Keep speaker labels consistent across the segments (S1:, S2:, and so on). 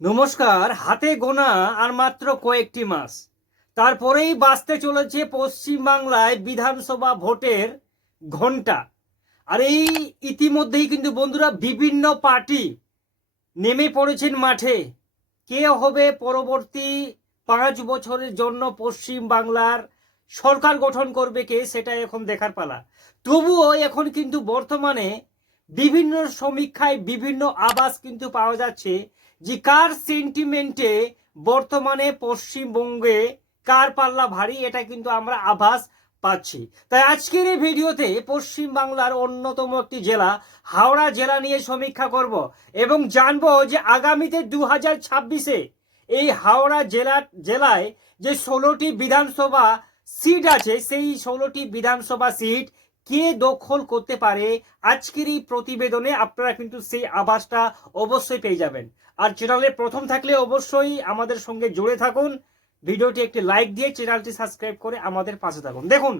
S1: নমস্কার, হাতে গোনা আর মাত্র কয়েকটি মাস। তারপরেই বাঁচতে চলেছে পশ্চিমবাংলায় বিধানসভা ভোটের ঘণ্টা আর এই ইতিমধ্যেই কিন্তু বন্ধুরা বিভিন্ন পার্টি নেমে পড়েছেন মাঠে। কে হবে পরবর্তী পাঁচ বছরের জন্য পশ্চিম বাংলার সরকার গঠন করবে কে সেটা এখন দেখার পালা। তবুও এখন কিন্তু বর্তমানে বিভিন্ন সমীক্ষায় বিভিন্ন আবাস কিন্তু পাওয়া যাচ্ছে যে কার সেন্টিমেন্টে বর্তমানে পশ্চিমবঙ্গে কার পাল্লা ভারী, এটা কিন্তু আমরা আভাস পাচ্ছি। তাই আজকের এই ভিডিওতে পশ্চিম বাংলার অন্যতম একটি জেলা, হাওড়া জেলা নিয়ে সমীক্ষা করব এবং জানব যে আগামীতে দু হাজার ছাব্বিশে এই হাওড়া জেলা, জেলায় যে ষোলোটি বিধানসভা সিট আছে, সেই ষোলোটি বিধানসভা সিট কে দখল করতে পারে আজকের এই প্রতিবেদনে আপনারা কিন্তু সেই আভাসটা অবশ্যই পেয়ে যাবেন। আর চ্যানেলে প্রথম থাকলে অবশ্যই আমাদের সঙ্গে জুড়ে থাকুন। ভিডিওটি একটি লাইক দিয়ে চ্যানেলটি সাবস্ক্রাইব করে আমাদের পাশে থাকুন। দেখুন,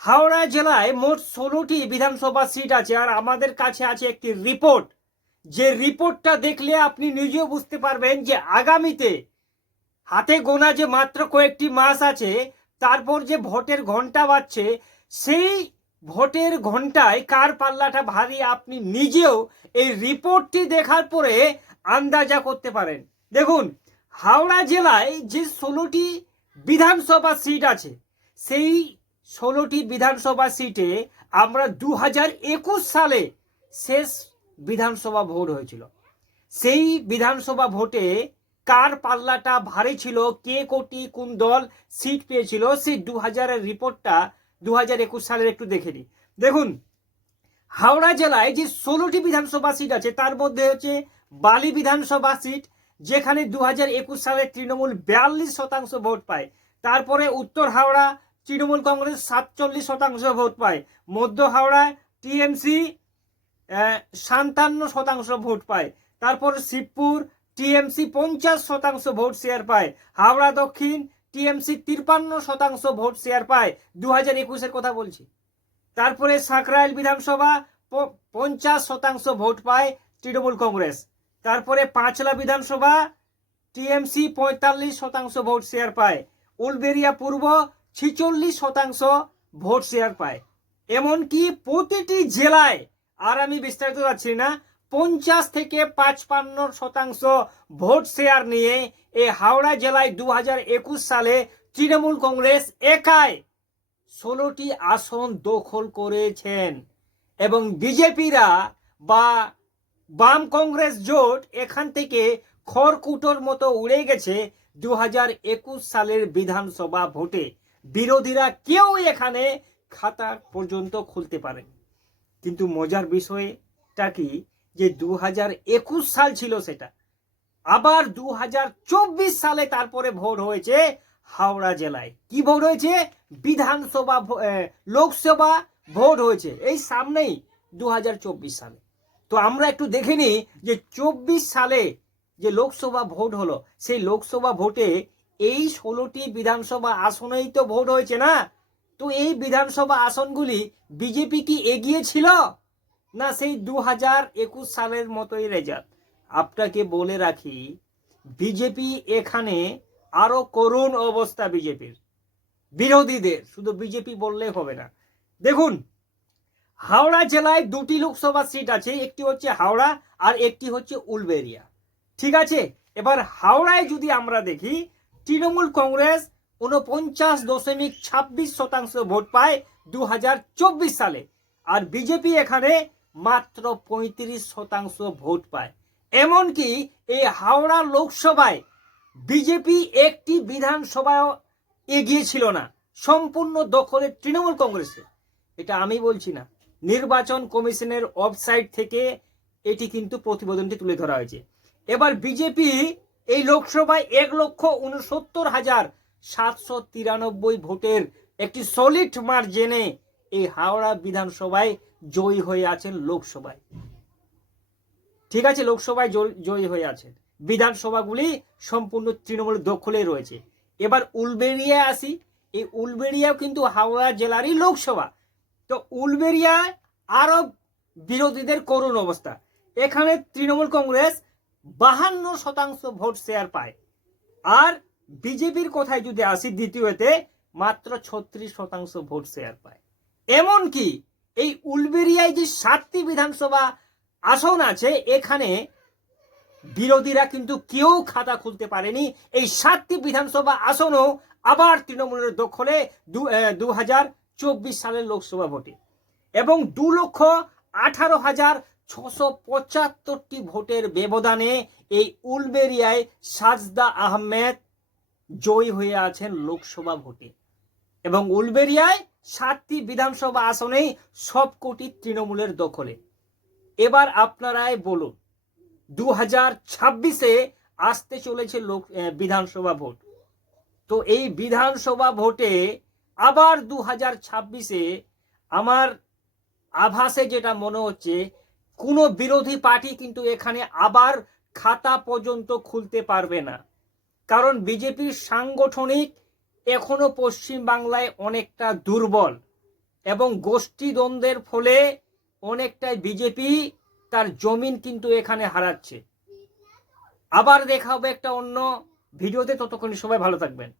S1: হাওড়া জেলায় মোট ষোলোটি বিধানসভা সিট আছে আর আমাদের কাছে আছে একটি রিপোর্ট যে রিপোর্টটা দেখলে আপনি নিজেও বুঝতে পারবেন যে আগামীতে হাতে গোনা যে মাত্র কয়েকটি মাস আছে, তারপর যে ভোটের ঘণ্টা বাজছে, সেই ভোটের ঘন্টায় কার পাল্লাটা ভারী আপনি নিজেও এই রিপোর্টটি দেখার পরে আন্দাজা করতে পারেন। দেখুন, হাওড়া জেলায় যে ষোলোটি বিধানসভা সিট আছে, সেই ষোলোটি বিধানসভা সিটে আমরা দু হাজার একুশ সালে শেষ বিধানসভা ভোট হয়েছিল। সেই বিধানসভা ভোটে কার পাল্লাটা ভারী ছিল, কে কোটি কোন দল সিট পেয়েছিল, সেই দু হাজারের রিপোর্টটা দু হাজার একুশ সালের একটু দেখে নিই। দেখুন, হাওড়া জেলায় যে ষোলোটি বিধানসভা সিট আছে, তার মধ্যে হচ্ছে বালি বিধানসভা সিট, যেখানে দু হাজার একুশ সালে তৃণমূল বিয়াল্লিশ শতাংশ ভোট পায়। তারপরে উত্তর হাওড়া তৃণমূল কংগ্রেস সাতচল্লিশ শতাংশ ভোট পায়। মধ্য হাওড়ায় টিএমসি সাতান্ন শতাংশ ভোট পায়। তারপর শিবপুর টিএমসি পঞ্চাশ শতাংশ ভোট শেয়ার পায়। হাওড়া দক্ষিণ টিএমসি তিপ্পান্ন শতাংশ ভোট শেয়ার পায়। দু হাজার একুশের কথা বলছি। তারপরে সাঁকরাইল বিধানসভা পঞ্চাশ শতাংশ ভোট পায় তৃণমূল কংগ্রেস। তারপরে পাঁচলা বিধানসভা টিএমসি পঁয়তাল্লিশ শতাংশ ভোট শেয়ার পায়। উলবেরিয়া পূর্ব ছিচল্লিশ শতাংশ ভোট শেয়ার পায়। এমনকি প্রতিটি জেলায়, আর আমি বিস্তারিত যাচ্ছি না পঞ্চাশ থেকে পাঁচপান্ন শতাংশ ভোট শেয়ার নিয়ে এই হাওড়া জেলায় দু হাজার একুশ সালে তৃণমূল কংগ্রেস একাই ষোলোটি আসন দখল করেছেন। এবং বিজেপিরা বা বাম কংগ্রেস জোট এখান থেকে খড়কুটোর মতো উড়ে গেছে দু হাজার একুশ সালের বিধানসভা ভোটে। বিরোধীরা কেউ এখানে খাতা পর্যন্ত খুলতে পারে কিন্তু মজার বিষয়টা কি? যে দু সাল ছিল সেটা। আবার দু সালে তারপরে ভোট হয়েছে হাওড়া জেলায়। কি ভোট হয়েছে? বিধানসভা লোকসভা ভোট হয়েছে। এই সামনেই দু সালে। তো আমরা একটু দেখে নিই যে চব্বিশ সালে যে লোকসভা ভোট হলো, সেই লোকসভা ভোটে এই ষোলোটি বিধানসভা আসনেই তো ভোট হয়েছে না? তো এই বিধানসভা আসনগুলি বিজেপি কি এগিয়ে ছিল? না, সেই দু হাজার একুশ সালের মতোই রেজাল্ট। আপনাকে বলে রাখি, বিজেপি এখানে আরও করুণ অবস্থা বিজেপির। বিরোধীদের, শুধু বিজেপি বললে হবে না। দেখুন, হাওড়া জেলায় দুটি লোকসভা সিট আছে, একটি হচ্ছে হাওড়া আর একটি হচ্ছে উলবেরিয়া ঠিক আছে? এবার হাওড়ায় যদি আমরা দেখি, তৃণমূল কংগ্রেস উনপঞ্চাশ দশমিক ছাব্বিশ শতাংশ ভোট পায় দু হাজার চব্বিশ সালে। আর বিজেপি এখানে মাত্র পঁয়ত্রিশ শতাংশ ভোট পায়। এমনকি এই হাওড়া লোকসভায় বিজেপি একটি বিধানসভায় এগিয়ে ছিল না। সম্পূর্ণ দখলে তৃণমূল কংগ্রেসে এটা আমি বলছি না। নির্বাচন কমিশনের ওয়েবসাইট থেকে এটি কিন্তু প্রতিবেদনটি তুলে ধরা হয়েছে। এবার বিজেপি এই লোকসভায় এক লক্ষ উনসত্তর হাজার সাতশো তিরানব্বই ভোটের একটি সলিড মার্জেনে এই হাওড়া বিধানসভায় জয়ী হয়ে আছেন লোকসভায়। ঠিক আছে, লোকসভায় জয়ী হয়ে আছেন বিধানসভাগুলি সম্পূর্ণ তৃণমূল দখলে রয়েছে। এবার উলবেরিয়া আসি। এই উলবেরিয়াও কিন্তু হাওড়া জেলারই লোকসভা। তো উলবেরিয়ায় আরও বিরোধীদের করুণ অবস্থা। এখানে তৃণমূল কংগ্রেস বাহান্ন শতাংশ ভোট শেয়ার পায়। আর বিজেপির কথায় যদি আসি দ্বিতীয়তে, মাত্র ছত্রিশ শতাংশ ভোট শেয়ার পায়। এমনকি এই উলবেরিয়ায় যে সাতটি বিধানসভা আসন আছে, এখানে বিরোধীরা কিন্তু কেউ খাতা খুলতে পারেনি। এই সাতটি বিধানসভা আসনও আবার তৃণমূলের দখলে দু হাজার চব্বিশ সালের লোকসভা ভোটে। এবং দু লক্ষ আঠারো হাজার ছশো পঁচাত্তরটি ভোটের ব্যবধানে এই উলবেরিয়ায় সাজদা আহমেদ জয়ী হয়ে আছেন লোকসভা ভোটে। এবং উলবেরিয়ায় সাতটি বিধানসভা আসনেই সবকটি তৃণমূলের দখলে। এবার আপনারাই বলুন দু হাজার ছাব্বিশে আসতে চলেছে লোক বিধানসভা ভোট। তো এই বিধানসভা ভোটে আবার দু হাজার ছাব্বিশে আমার আভাসে যেটা মনে হচ্ছে, কোনো বিরোধী পার্টি কিন্তু এখানে আবার খাতা পর্যন্ত খুলতে পারবে না। কারণ বিজেপির সাংগঠনিক এখনও পশ্চিম বাংলায় অনেকটা দুর্বল এবং গোষ্ঠী দ্বন্দ্বের ফলে অনেকটাই বিজেপি তার জমিন কিন্তু এখানে হারাচ্ছে। আবার দেখা হবে একটা অন্য ভিডিওতে, ততক্ষণ সবাই ভালো থাকবেন।